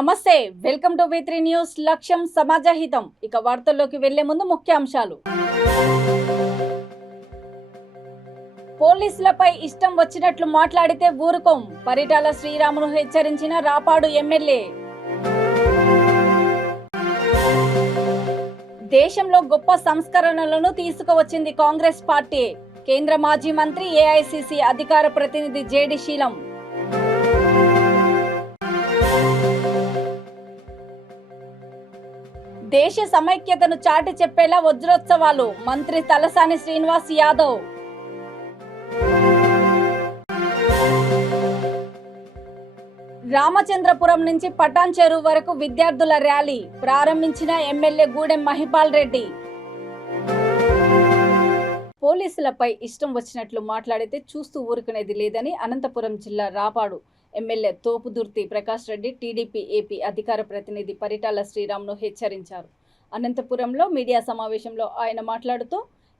నమస్తే, welcome to V3 news. లక్ష్యం సమాజహితం. ఇక వార్తల్లోకి వెళ్లే ముందు ముఖ్యాంశాలు. పోలీసులపై ఇష్టం వచ్చినట్లు మాట్లాడితే ఊరుకోం, పరిటాల శ్రీరామును హెచ్చరించిన రాపాడు ఎమ్మెల్యే. దేశంలో గొప్ప సంస్కరణలను తీసుకువచ్చింది కాంగ్రెస్ పార్టీ. కేంద్ర మాజీ మంత్రి AICC అధికార ప్రతినిధి జేడి శీలం. దేశ సమైక్యతను చాటి చెప్పేలా వజ్రోత్సవాలు, మంత్రి తలసాని శ్రీనివాస్ యాదవ్. రామచంద్రపురం నుంచి పటాన్ చెరువు వరకు విద్యార్థుల ర్యాలీ ప్రారంభించిన ఎమ్మెల్యే గూడెం మహిపాల్ రెడ్డి. పోలీసులపై ఇష్టం వచ్చినట్లు మాట్లాడితే చూస్తూ ఊరుకునేది లేదని అనంతపురం జిల్లా రాపాడు MLA Thopudurthi Prakash Reddy TDP AP అధికార ప్రతినిధి పరిటాల శ్రీరామ్ను హెచ్చరించారు. అనంతపురంలో మీడియా సమావేశంలో ఆయన మాట్లాడుతూ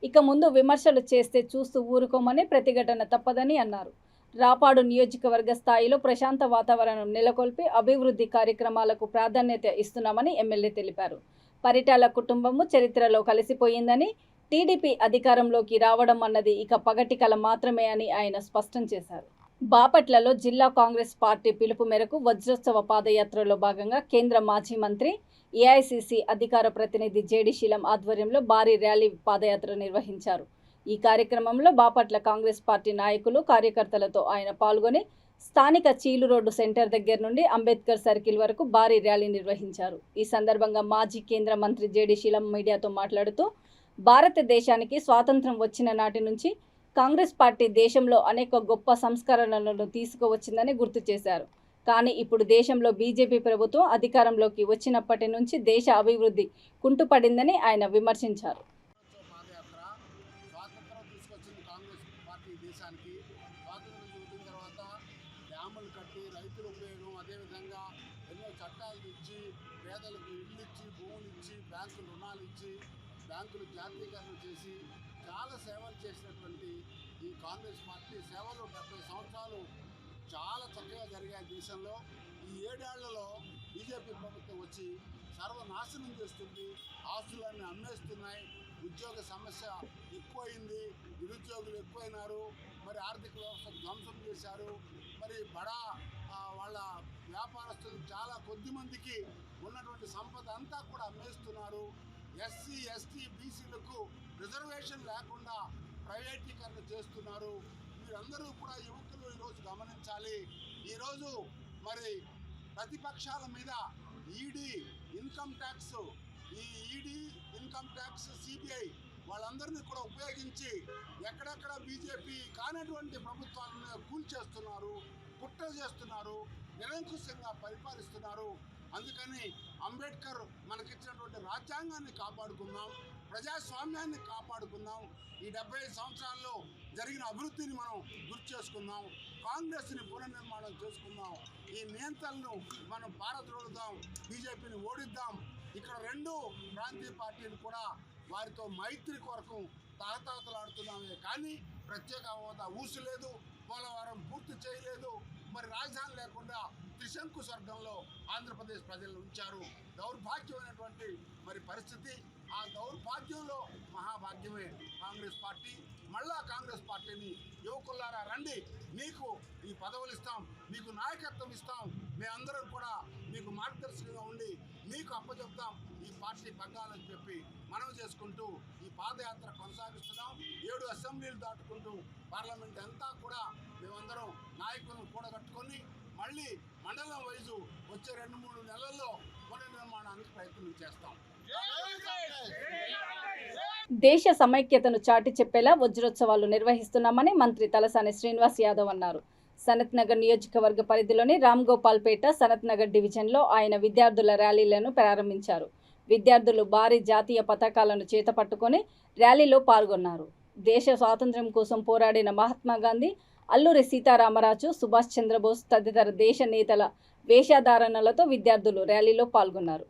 ఇక ముందు విమర్శలు చేస్తే చూస్తూ ఊరుకోమని ప్రతిఘటన తప్పదని అన్నారు. రాపాడు నియోజకవర్గ స్థాయిలో ప్రశాంత వాతావరణం నెలకొల్పి అభివృద్ధి కార్యక్రమాలకు ప్రాధాన్యత ఇస్తున్నామని ఎమ్మెల్యే తెలిపారు. పరిటాల కుటుంబము చరిత్రలో కలిసిపోయిందని, టీడీపీ అధికారంలోకి రావడం అన్నది ఇక పగటి కల మాత్రమే అని ఆయన స్పష్టం చేశారు. బాపట్లలో జిల్లా కాంగ్రెస్ పార్టీ పిలుపు మేరకు వజ్రోత్సవ పాదయాత్రలో భాగంగా కేంద్ర మాజీ మంత్రి AICC అధికార ప్రతినిధి జేడి శీలం ఆధ్వర్యంలో భారీ ర్యాలీ పాదయాత్ర నిర్వహించారు. ఈ కార్యక్రమంలో బాపట్ల కాంగ్రెస్ పార్టీ నాయకులు, కార్యకర్తలతో ఆయన పాల్గొని స్థానిక చీలు రోడ్డు సెంటర్ దగ్గర నుండి అంబేద్కర్ సర్కిల్ వరకు భారీ ర్యాలీ నిర్వహించారు. ఈ సందర్భంగా మాజీ కేంద్ర మంత్రి జేడి శీలం మీడియాతో మాట్లాడుతూ భారతదేశానికి స్వాతంత్రం వచ్చిన నాటి నుంచి కాంగ్రెస్ పార్టీ దేశంలో అనేక గొప్ప సంస్కరణలను తీసుకువచ్చిందని గుర్తు చేశారు. కానీ ఇప్పుడు దేశంలో బీజేపీ ప్రభుత్వం అధికారంలోకి వచ్చినప్పటి నుంచి దేశ అభివృద్ధి కుంటుపడిందని ఆయన విమర్శించారు. బ్యాంకులు జాతీయకరణ చేసి చాలా సేవలు చేసినటువంటి ఈ కాంగ్రెస్ పార్టీ సేవలు 70 సంవత్సరాలు చాలా చక్కగా జరిగాయి దేశంలో. ఈ 7 ఏళ్లలో బీజేపీ ప్రభుత్వం వచ్చి సర్వనాశనం చేస్తుంది, ఆస్తులన్నీ అమ్మేస్తున్నాయి, ఉద్యోగ సమస్య ఎక్కువైంది, నిరుద్యోగులు ఎక్కువైనారు, మరి ఆర్థిక వ్యవస్థ ధ్వంసం చేశారు, మరి బడా వాళ్ళ వ్యాపారస్తులు చాలా కొద్ది మందికి ఉన్నటువంటి సంపద అంతా కూడా అమ్మేస్తున్నారు. SC, ST, BCలకు రిజర్వేషన్ లేకుండా ప్రైవేటీకరణ చేస్తున్నారు. మీరందరూ కూడా యువకులు ఈరోజు గమనించాలి. ఈరోజు మరి ప్రతిపక్షాల మీద ఈడీ, ఇన్కమ్ ట్యాక్స్, CBI వాళ్ళందరినీ కూడా ఉపయోగించి ఎక్కడెక్కడ బీజేపీ కానటువంటి ప్రభుత్వాలను కూల్చేస్తున్నారు, కుట్ర చేస్తున్నారు, నిరంకుశంగా పరిపాలిస్తున్నారు. అందుకని అంబేద్కర్ మనకిచ్చినటువంటి రాజ్యాంగాన్ని కాపాడుకుందాం, ప్రజాస్వామ్యాన్ని కాపాడుకుందాం, ఈ 75 సంవత్సరాల్లో జరిగిన అభివృద్ధిని మనం గుర్తు చేసుకుందాం, కాంగ్రెస్ని పునర్నిర్మాణం చేసుకుందాం, ఈ నియంత్రణను మనం పారద్రోలుదాం, బీజేపీని ఓడిద్దాం. ఇక్కడ 2 ప్రాంతీయ పార్టీలు కూడా వారితో మైత్రి కొరకు తాహతాతలాడుతున్నామే కానీ ప్రత్యేక హోదా ఊసలేదు, పోలవరం పూర్తి చేయలేదు, మరి రాజధాని లేకుండా త్రిశంకు స్వర్గంలో ఆంధ్రప్రదేశ్ ప్రజలను ఉంచారు. దౌర్భాగ్యమైనటువంటి మరి పరిస్థితి. ఆ దౌర్భాగ్యంలో మహాభాగ్యమే కాంగ్రెస్ పార్టీ. మళ్ళా కాంగ్రెస్ పార్టీని యువకులారా రండి, మీకు ఈ పదవులు ఇస్తాం, మీకు నాయకత్వం ఇస్తాం, మేమందరం కూడా మీకు మార్గదర్శకంగా ఉండి మీకు అప్పచెప్తాం ఈ పార్టీ పగ్గాలని చెప్పి మనవి చేసుకుంటూ ఈ పాదయాత్ర కొనసాగిస్తున్నాం. 7 అసెంబ్లీలు దాటుకుంటూ పార్లమెంట్ అంతా కూడా మేమందరం నాయకులను కూడగట్టుకొని మళ్ళీ మండలం వైజు వచ్చే 2-3 నెలల్లో పునర్నిర్మాణానికి ప్రయత్నం చేస్తాం. దేశ సమైక్యతను చాటి చెప్పేలా వజ్రోత్సవాలు నిర్వహిస్తున్నామని మంత్రి తలసాని శ్రీనివాస్ యాదవ్ అన్నారు. సనత్ నగర్ నియోజకవర్గ పరిధిలోని రామ్ గోపాల్ పేట సనత్ నగర్ డివిజన్లో ఆయన విద్యార్థుల ర్యాలీలను ప్రారంభించారు. విద్యార్థులు భారీ జాతీయ పతాకాలను చేతపట్టుకొని ర్యాలీలో పాల్గొన్నారు. దేశ స్వాతంత్ర్యం కోసం పోరాడిన మహాత్మా గాంధీ, అల్లూరి సీతారామరాజు, సుభాష్ చంద్రబోస్ తదితర దేశ నేతల వేషధారణలతో విద్యార్థులు ర్యాలీలో పాల్గొన్నారు.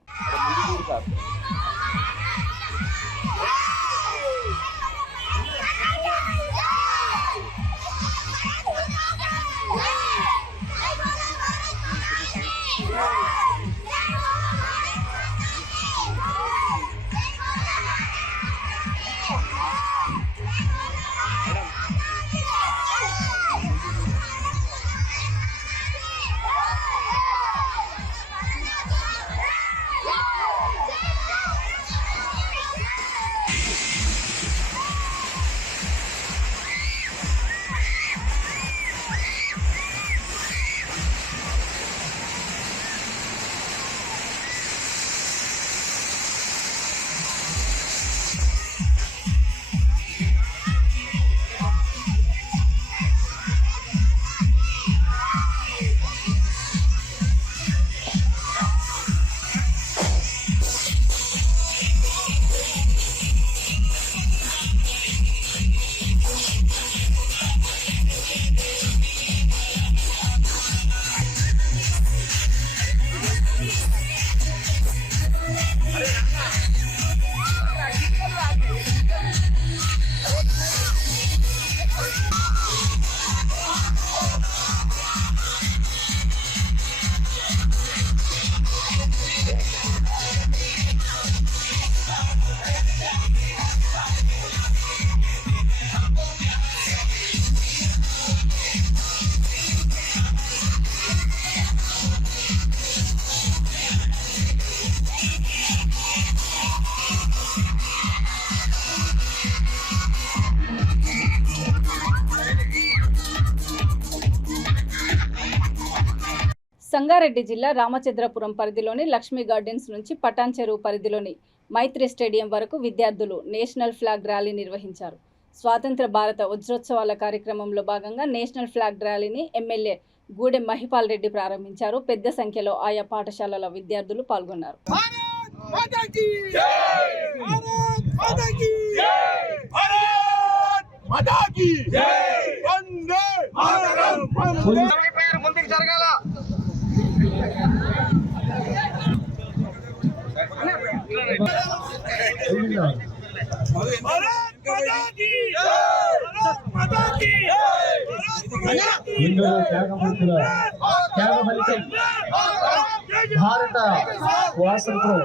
సంగారెడ్డి జిల్లా రామచంద్రపురం పరిధిలోని లక్ష్మీ గార్డెన్స్ నుంచి పటాన్ చెరువు పరిధిలోని మైత్రి స్టేడియం వరకు విద్యార్థులు నేషనల్ ఫ్లాగ్ ర్యాలీ నిర్వహించారు. స్వాతంత్ర భారత వజ్రోత్సవాల కార్యక్రమంలో భాగంగా నేషనల్ ఫ్లాగ్ ర్యాలీని ఎమ్మెల్యే గూడెం మహిపాల్ రెడ్డి ప్రారంభించారు. పెద్ద సంఖ్యలో ఆయా పాఠశాలల విద్యార్థులు పాల్గొన్నారు. ఇందులో త్యాగమూర్తుల త్యాగ ఫలితం భారత స్వాతంత్రం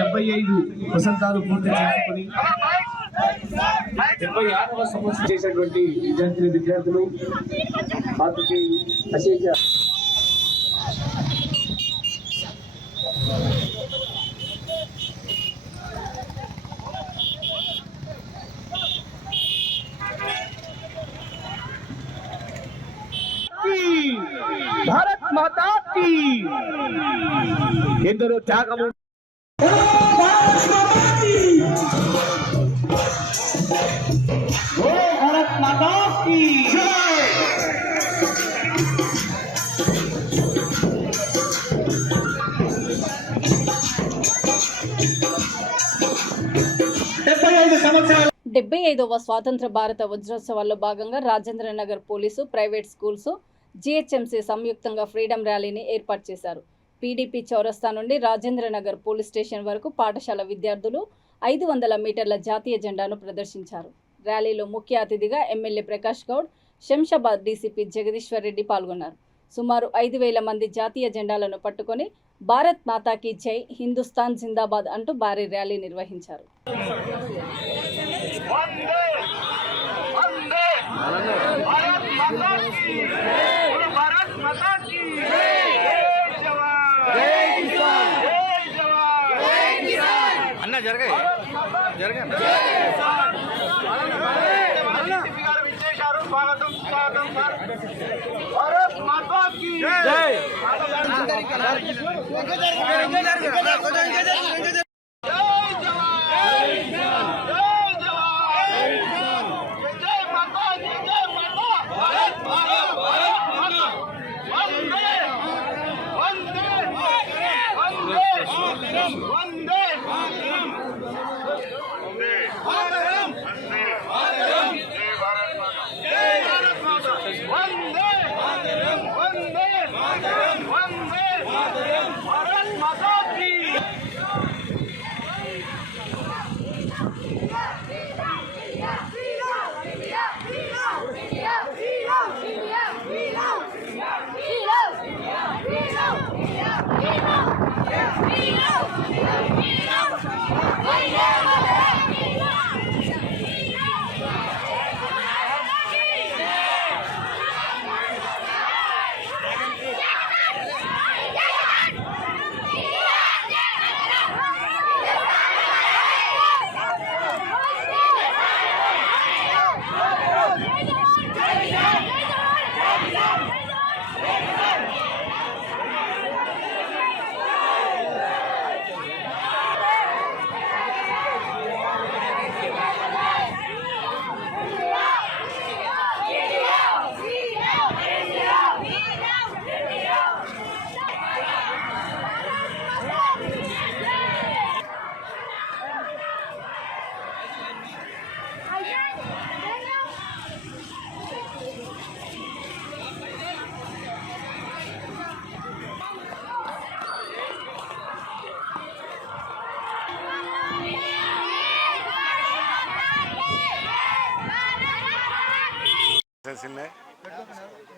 75 వసంతాలు పూర్తి చేసుకుని 76వ సంవత్సరం చేసినటువంటి విద్యార్థులు అశేష భారత్ మాతా కీ ఎందరో త్యాగము భారత్ మాతా కీ సంవత్సరాలు 75వ స్వాతంత్ర భారత వజ్రోత్సవాల్లో భాగంగా Rajendranagar police, private schools, GHMC సంయుక్తంగా ఫ్రీడమ్ ర్యాలీని ఏర్పాటు చేశారు. పీడీపీ చౌరస్తా నుండి రాజేంద్రనగర్ పోలీస్ స్టేషన్ వరకు పాఠశాల విద్యార్థులు 500 మీటర్ల జాతీయ జెండాను ప్రదర్శించారు. ర్యాలీలో ముఖ్య అతిథిగా ఎమ్మెల్యే ప్రకాష్ గౌడ్, శంషాబాద్ డీసీపీ జగదీశ్వర్ రెడ్డి పాల్గొన్నారు. సుమారు 5,000 మంది జాతీయ జెండాలను పట్టుకొని భారత్ మాతాకి జై, హిందుస్థాన్ జిందాబాద్ అంటూ భారీ ర్యాలీ నిర్వహించారు.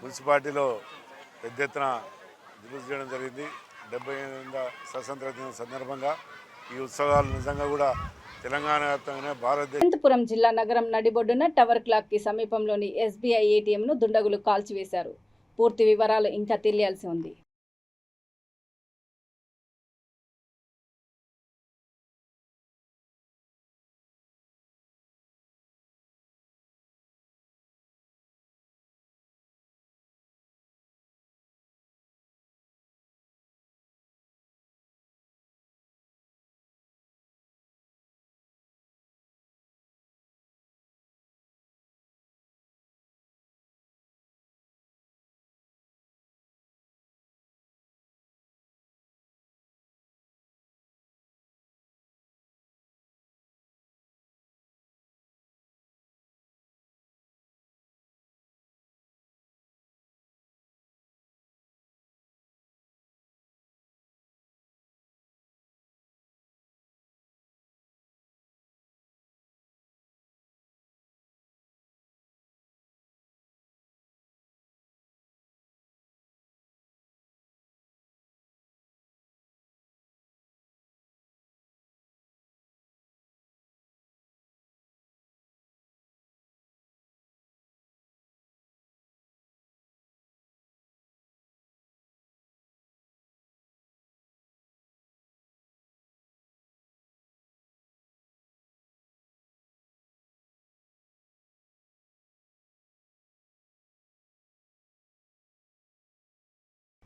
మున్సిపాలిటీలో పెద్ద ఎత్తున దిగులు చేయడం జరిగింది. 78వ స్వాతంత్ర దినం సందర్భంగా ఈ ఉత్సవాలు నిజంగా కూడా తెలంగాణ వ్యాప్తంగానే అనంతపురం జిల్లా నగరం నడిబొడ్డున టవర్ క్లాక్ కి సమీపంలోని ఎస్బీఐ ఏటీఎంను దుండగులు కాల్చివేశారు. పూర్తి వివరాలు ఇంకా తెలియాల్సి ఉంది.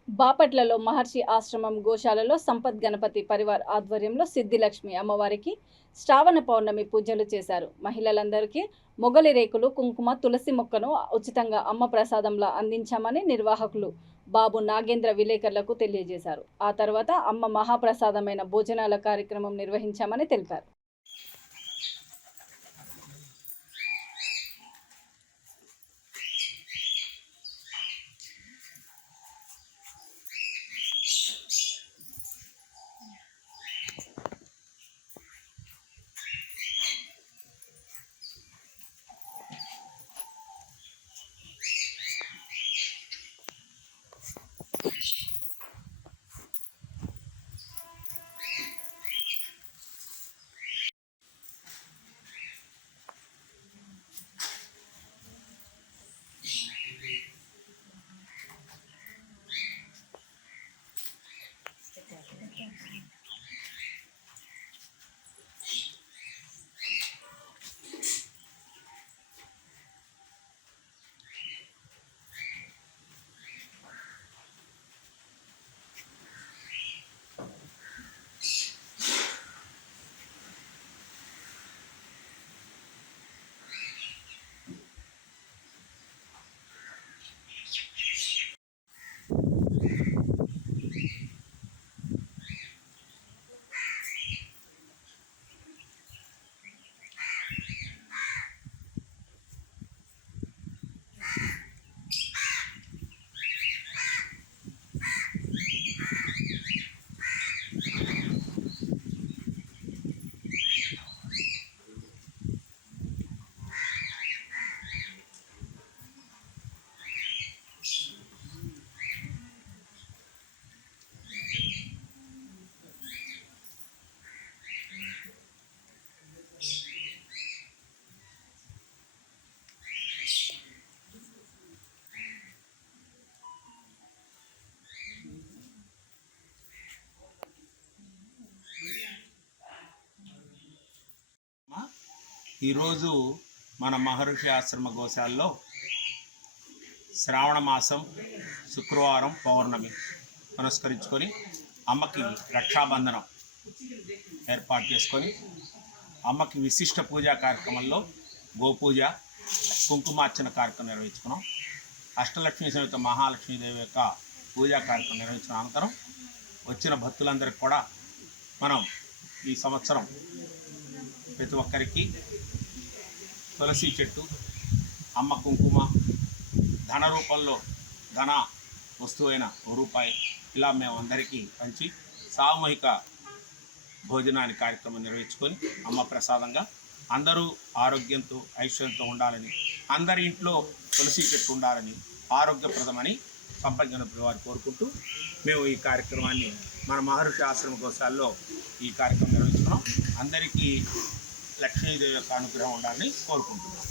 బాపట్లలో మహర్షి ఆశ్రమం గోశాలలో సంపత్ గణపతి పరివార్ ఆధ్వర్యంలో సిద్ధిలక్ష్మి అమ్మవారికి శ్రావణ పౌర్ణమి పూజలు చేశారు. మహిళలందరికీ మొగలి రేకులు, కుంకుమ, తులసి మొక్కను ఉచితంగా అమ్మ ప్రసాదంలా అందించామని నిర్వాహకులు బాబు నాగేంద్ర విలేకరులకు తెలియజేశారు. ఆ తర్వాత అమ్మ మహాప్రసాదమైన భోజనాల కార్యక్రమం నిర్వహించామని తెలిపారు. ఈరోజు మన మహర్షి ఆశ్రమ గోశాలలో శ్రావణ మాసం శుక్రవారం పౌర్ణమి పురస్కరించుకొని అమ్మకి రక్షాబంధనం ఏర్పాటు చేసుకొని అమ్మకి విశిష్ట పూజా కార్యక్రమంలో గోపూజ, కుంకుమార్చన కార్యక్రమం నిర్వహించుకున్నాం. అష్టలక్ష్మి సమేత మహాలక్ష్మీదేవి యొక్క పూజా కార్యక్రమం నిర్వహించిన అనంతరం వచ్చిన భక్తులందరికీ కూడా మనం ఈ సంవత్సరం ప్రతి ఒక్కరికి తులసి చెట్టు, అమ్మ కుంకుమ, ధన రూపంలో ధన వస్తువైన రూపాయి ఇలా మేము అందరికీ పంచి సామూహిక భోజనాన్ని కార్యక్రమం నిర్వహించుకొని అమ్మ ప్రసాదంగా అందరూ ఆరోగ్యంతో ఐశ్వర్యంతో ఉండాలని, అందరి ఇంట్లో తులసి చెట్టు ఉండాలని, ఆరోగ్యప్రదమని సంపత్ గణపతి వారు కోరుకుంటూ మేము ఈ కార్యక్రమాన్ని మన మహర్షి ఆశ్రమ గోశాలలో ఈ కార్యక్రమం నిర్వహించుకున్నాం. అందరికీ లక్ష్మీదేవి యొక్క అనుగ్రహం ఉండాలని కోరుకుంటున్నాం.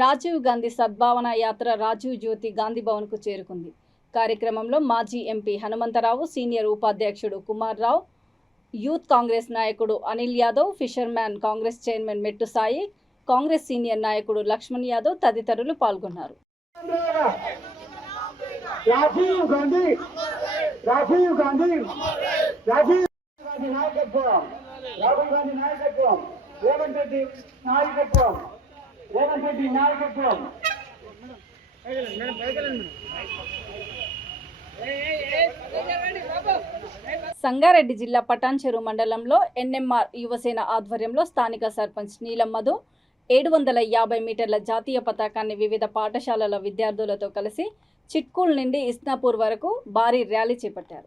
రాజీవ్ గాంధీ సద్భావన యాత్ర రాజీవ్ జ్యోతి గాంధీ భవన్కు చేరుకుంది. కార్యక్రమంలో మాజీ ఎంపీ హనుమంతరావు, సీనియర్ ఉపాధ్యక్షుడు కుమార్ రావు, యూత్ కాంగ్రెస్ నాయకుడు అనిల్ యాదవ్, ఫిషర్మ్యాన్ కాంగ్రెస్ చైర్మన్ మెట్టు సాయి, కాంగ్రెస్ సీనియర్ నాయకుడు లక్ష్మణ్ యాదవ్ తదితరులు పాల్గొన్నారు. రాజీవ్ గాంధీ నాయకత్వం, రాహుల్ గాంధీ నాయకత్వం, రేవంత్ రెడ్డి నాయకత్వం, సంగారెడ్డి జిల్లా పటాన్చెరు మండలంలో ఎన్ఎంఆర్ యువసేన ఆధ్వర్యంలో స్థానిక సర్పంచ్ నీలం మధు 750 మీటర్ల జాతీయ పతాకాన్ని వివిధ పాఠశాలల విద్యార్థులతో కలిసి చిట్కూల్ నుండి ఇస్నాపూర్ వరకు భారీ ర్యాలీ చేపట్టారు.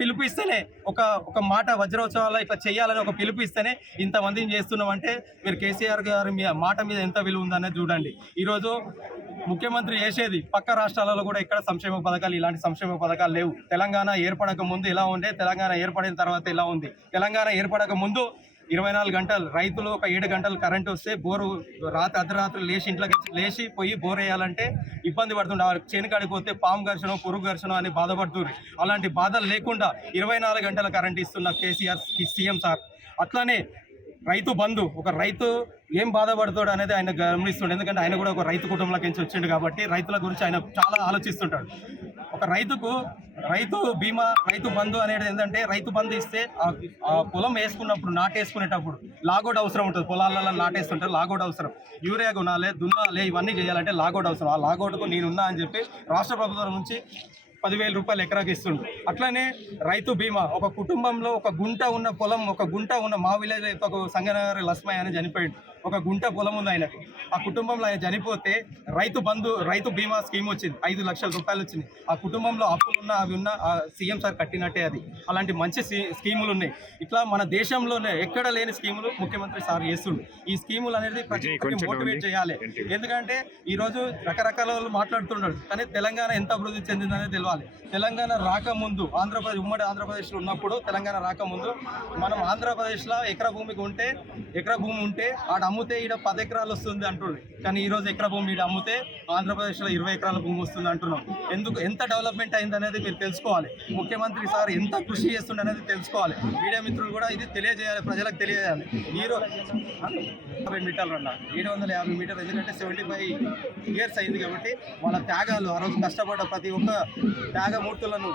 పిలుపు ఇస్తేనే ఒక మాట వజ్రోత్సవాల్లో ఇట్లా చేయాలని ఒక పిలుపు ఇస్తేనే ఇంతమందిని చేస్తున్నామంటే మీరు కేసీఆర్ గారి మాట మీద ఎంత విలువ ఉందనేది చూడండి. ఈరోజు ముఖ్యమంత్రి చేసేది పక్క రాష్ట్రాలలో కూడా ఇక్కడ సంక్షేమ పథకాలు, ఇలాంటి సంక్షేమ పథకాలు లేవు. తెలంగాణ ఏర్పడక ముందు ఎలా ఉండే, తెలంగాణ ఏర్పడిన తర్వాత ఎలా ఉంది. తెలంగాణ ఏర్పడక ముందు 24 గంటలు రైతులు ఒక 7 గంటలు కరెంట్ వస్తే బోరు అర్ధరాత్రి లేచి ఇంట్లోకి లేచి పోయి బోర్ వేయాలంటే ఇబ్బంది పడుతుండే. చేను కాడిపోతే పాము ఘర్షణ, పురుగు ఘర్షణ అని బాధపడుతుంది. అలాంటి బాధలు లేకుండా 24 గంటల కరెంట్ ఇస్తున్న కేసీఆర్ సీఎం సార్. అట్లానే రైతు బంధు, ఒక రైతు ఏం బాధపడతాడు అనేది ఆయన గమనిస్తుండే. ఎందుకంటే ఆయన కూడా ఒక రైతు కుటుంబంలోకి నుంచి వచ్చిండు కాబట్టి రైతుల గురించి ఆయన చాలా ఆలోచిస్తుంటాడు. ఒక రైతుకు రైతు బీమా, రైతు బంధు అనేది ఏంటంటే, రైతు బంధు ఇస్తే ఆ పొలం వేసుకున్నప్పుడు, నాటేసుకునేటప్పుడు లాగౌట్ అవసరం ఉంటుంది. పొలాలలో నాటేస్తుంటారు, లాగౌట్ అవసరం. యూరియా కొనాలి, దున్నాలి, ఇవన్నీ చేయాలంటే లాగౌట్ అవసరం. ఆ లాగౌట్కు నేనున్నా అని చెప్పి రాష్ట్ర ప్రభుత్వం నుంచి 10,000 రూపాయలు ఎకరాకి ఇస్తుండు. అట్లనే రైతు బీమా, ఒక కుటుంబంలో ఒక గుంట ఉన్న పొలం, ఒక గుంట ఉన్న మా విలేజ్ ఒక సంగనగర్ లస్మయ్య అని చనిపోయాడు. ఒక గుంట పొలం ఉంది ఆయనకు. ఆ కుటుంబంలో ఆయన చనిపోతే రైతు బంధు, రైతు బీమా స్కీమ్ వచ్చింది. 5 లక్షల రూపాయలు వచ్చింది. ఆ కుటుంబంలో అప్పులున్నా అవి ఉన్నా ఆ సీఎం సార్ కట్టినట్టే అది. అలాంటి మంచి స్కీములు ఉన్నాయి. ఇట్లా మన దేశంలోనే ఎక్కడ లేని స్కీములు ముఖ్యమంత్రి సార్ చేస్తుండు. ఈ స్కీములు అనేది ప్రతి ఒక్కరికి మోటివేట్ చేయాలి. ఎందుకంటే ఈరోజు రకరకాల వాళ్ళు మాట్లాడుతున్నాడు, కానీ తెలంగాణ ఎంత అభివృద్ధి చెందిందనేది తెలియాలి. తెలంగాణ రాకముందు ఆంధ్రప్రదేశ్, ఉమ్మడి ఆంధ్రప్రదేశ్లో ఉన్నప్పుడు, తెలంగాణ రాకముందు మనం ఆంధ్రప్రదేశ్లో ఎకరా భూమి ఉంటే ఆడ అమ్ముతే ఈడ 10 ఎకరాలు వస్తుంది అంటుండే. కానీ ఈరోజు ఎకరా భూమి ఈడ అమ్ముతే ఆంధ్రప్రదేశ్లో 20 ఎకరాల భూమి వస్తుంది అంటున్నాం. ఎందుకు, ఎంత డెవలప్మెంట్ అయింది అనేది మీరు తెలుసుకోవాలి. ముఖ్యమంత్రి సార్ ఎంత కృషి చేస్తుండే అనేది తెలుసుకోవాలి. మీడియా మిత్రులు కూడా ఇది తెలియజేయాలి, ప్రజలకు తెలియజేయాలి. ఈరోజు 50 మీటర్లు అన్న 750 మీటర్లు, ఎందుకంటే 75 ఇయర్స్ అయింది కాబట్టి వాళ్ళ త్యాగాలు, ఆ రోజు కష్టపడ్డ ప్రతి ఒక్క త్యాగమూర్తులను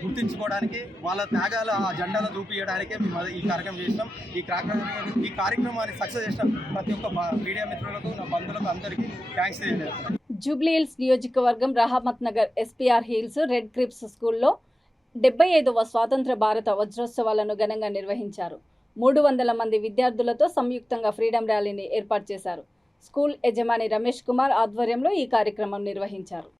గుర్తించుకోవడానికి, వాళ్ళ త్యాగాలు ఆ జెండాను చూపించడానికే మేము ఈ కార్యక్రమం చేసినాం. ఈ కార్యక్రమాన్ని సక్సెస్ చేసిన ప్రతి ఒక్క మీడియా మిత్రులకు, నా బంధువులకు అందరికీ థ్యాంక్స్ తెలియజేస్తాను. జూబ్లీ హిల్స్ నియోజకవర్గం Rahmat Nagar SPR hills red క్రిప్స్ స్కూల్లో 75వ స్వాతంత్ర భారత వజ్రోత్సవాలను ఘనంగా నిర్వహించారు. 300 మంది విద్యార్థులతో సంయుక్తంగా ఫ్రీడమ్ ర్యాలీని ఏర్పాటు చేశారు. స్కూల్ యజమాని రమేష్ కుమార్ ఆధ్వర్యంలో ఈ కార్యక్రమం నిర్వహించారు.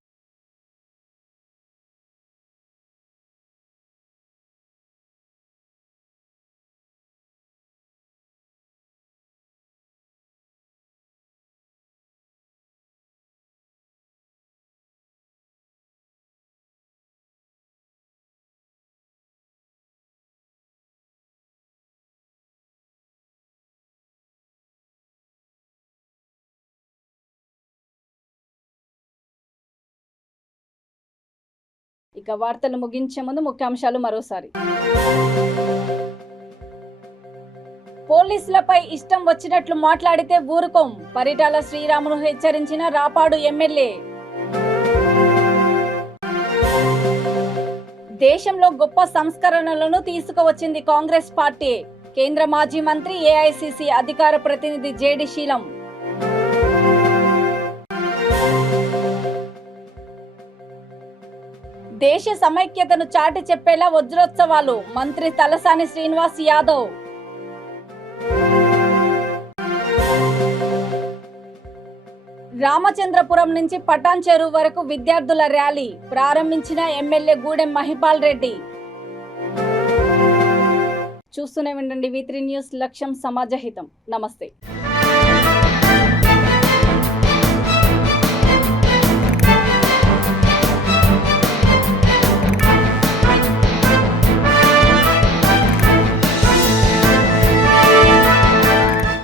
ఇక వార్తలు ముగించే ముందు ముఖ్యాంశాలు మరోసారి. పోలీసులపై ఇష్టం వచ్చినట్లు మాట్లాడితే ఊరుకోం, పరిటాల శ్రీరామును హెచ్చరించిన రాపాడు ఎమ్మెల్యే. దేశంలో గొప్ప సంస్కరణలను తీసుకువచ్చింది కాంగ్రెస్ పార్టీ. కేంద్ర మాజీ మంత్రి, ఏఐసిసి అధికార ప్రతినిధి జేడి శీలం. దేశ సమైక్యతను చాటి చెప్పేలా వజ్రోత్సవాలు, మంత్రి తలసాని శ్రీనివాస్ యాదవ్. రామచంద్రపురం నుంచి పటాన్ చెరువు వరకు విద్యార్థుల ర్యాలీ ప్రారంభించిన ఎమ్మెల్యే గూడెం మహిపాల్ రెడ్డి. చూస్తూనే ఉండండి V3 న్యూస్, లక్ష్యం సమాజహితం. నమస్తే.